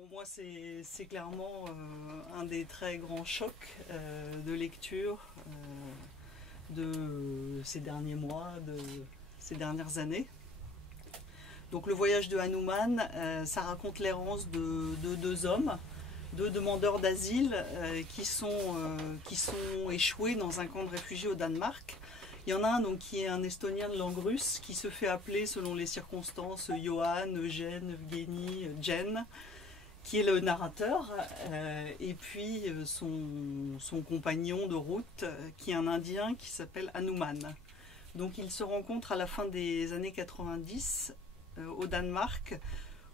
Pour moi, c'est clairement un des très grands chocs de lecture de ces derniers mois, de ces dernières années. Donc le voyage de Hanuman, ça raconte l'errance de deux hommes, deux demandeurs d'asile qui sont échoués dans un camp de réfugiés au Danemark. Il y en a un donc, qui est un Estonien de langue russe qui se fait appeler selon les circonstances Johan, Eugène, Evgeny, Jen, qui est le narrateur, et puis son compagnon de route qui est un Indien qui s'appelle Hanuman. Donc ils se rencontrent à la fin des années 90 au Danemark,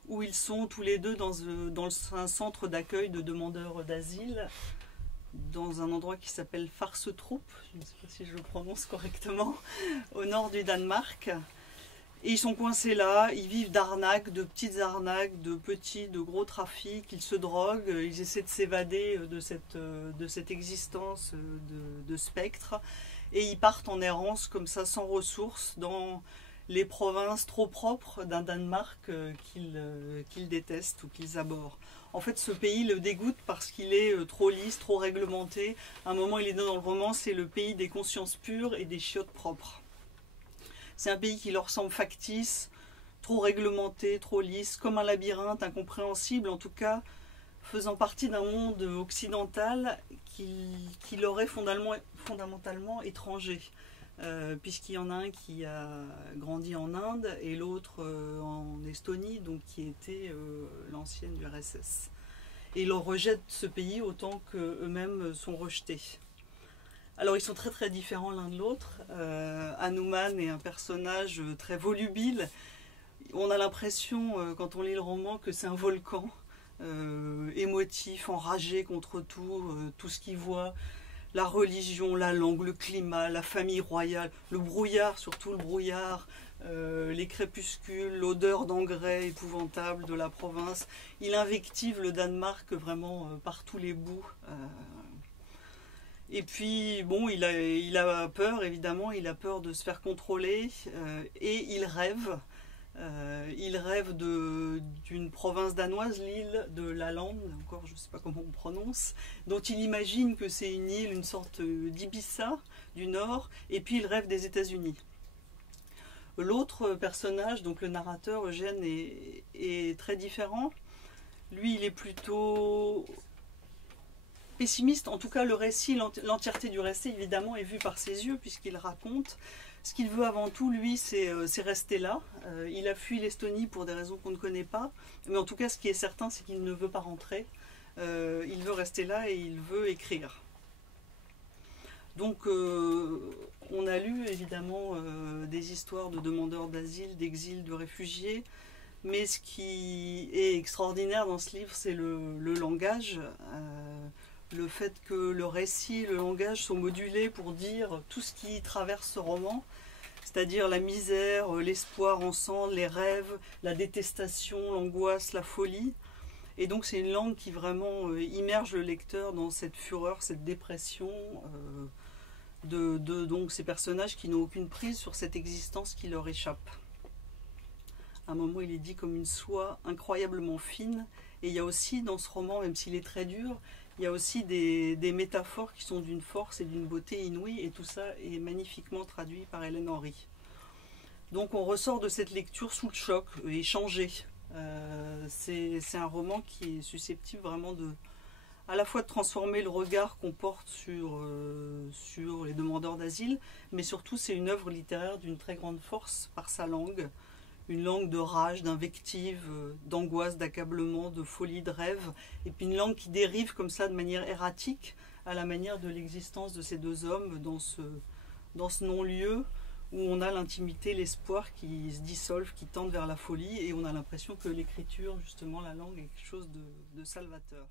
où ils sont tous les deux dans un centre d'accueil de demandeurs d'asile, dans un endroit qui s'appelle Farsetrup, je ne sais pas si je le prononce correctement, au nord du Danemark. Et ils sont coincés là, ils vivent d'arnaques, de petites arnaques, de petits, de gros trafics, ils se droguent, ils essaient de s'évader de cette existence de spectre, et ils partent en errance comme ça, sans ressources, dans les provinces trop propres d'un Danemark qu'ils détestent ou qu'ils abhorrent. En fait, ce pays le dégoûte parce qu'il est trop lisse, trop réglementé. À un moment, il est dans le roman, c'est le pays des consciences pures et des chiottes propres. C'est un pays qui leur semble factice, trop réglementé, trop lisse, comme un labyrinthe incompréhensible, en tout cas faisant partie d'un monde occidental qui leur est fondamentalement étranger. Puisqu'il y en a un qui a grandi en Inde et l'autre en Estonie, donc qui était l'ancienne URSS. Et ils rejettent ce pays autant qu'eux-mêmes sont rejetés. Alors ils sont très très différents l'un de l'autre. Hanuman est un personnage très volubile. On a l'impression, quand on lit le roman, que c'est un volcan émotif, enragé contre tout ce qu'il voit. La religion, la langue, le climat, la famille royale, le brouillard, surtout le brouillard, les crépuscules, l'odeur d'engrais épouvantable de la province. Il invective le Danemark vraiment par tous les bouts. Et puis, bon, il a peur, évidemment, il a peur de se faire contrôler, et il rêve. Il rêve d'une province danoise, l'île de Åland, encore je ne sais pas comment on prononce, dont il imagine que c'est une île, une sorte d'Ibiza du Nord, et puis il rêve des États-Unis. L'autre personnage, donc le narrateur Eugène, est très différent. Lui, il est plutôt pessimiste, en tout cas le récit, l'entièreté du récit évidemment est vue par ses yeux puisqu'il raconte. Ce qu'il veut avant tout, lui, c'est rester là. Il a fui l'Estonie pour des raisons qu'on ne connaît pas. Mais en tout cas, ce qui est certain, c'est qu'il ne veut pas rentrer. Il veut rester là et il veut écrire. Donc, on a lu évidemment des histoires de demandeurs d'asile, d'exil, de réfugiés. Mais ce qui est extraordinaire dans ce livre, c'est le langage. Le fait que le récit et le langage sont modulés pour dire tout ce qui traverse ce roman, c'est-à-dire la misère, l'espoir ensemble, les rêves, la détestation, l'angoisse, la folie. Et donc c'est une langue qui vraiment immerge le lecteur dans cette fureur, cette dépression donc ces personnages qui n'ont aucune prise sur cette existence qui leur échappe. À un moment, il est dit comme une soie incroyablement fine. Et il y a aussi dans ce roman, même s'il est très dur, il y a aussi des métaphores qui sont d'une force et d'une beauté inouïe, et tout ça est magnifiquement traduit par Hélène Henry. Donc on ressort de cette lecture sous le choc et changé. C'est un roman qui est susceptible vraiment à la fois de transformer le regard qu'on porte sur les demandeurs d'asile, mais surtout c'est une œuvre littéraire d'une très grande force par sa langue. Une langue de rage, d'invective, d'angoisse, d'accablement, de folie, de rêve, et puis une langue qui dérive comme ça de manière erratique, à la manière de l'existence de ces deux hommes dans ce non-lieu où on a l'intimité, l'espoir qui se dissolvent, qui tendent vers la folie, et on a l'impression que l'écriture, justement, la langue, est quelque chose de salvateur.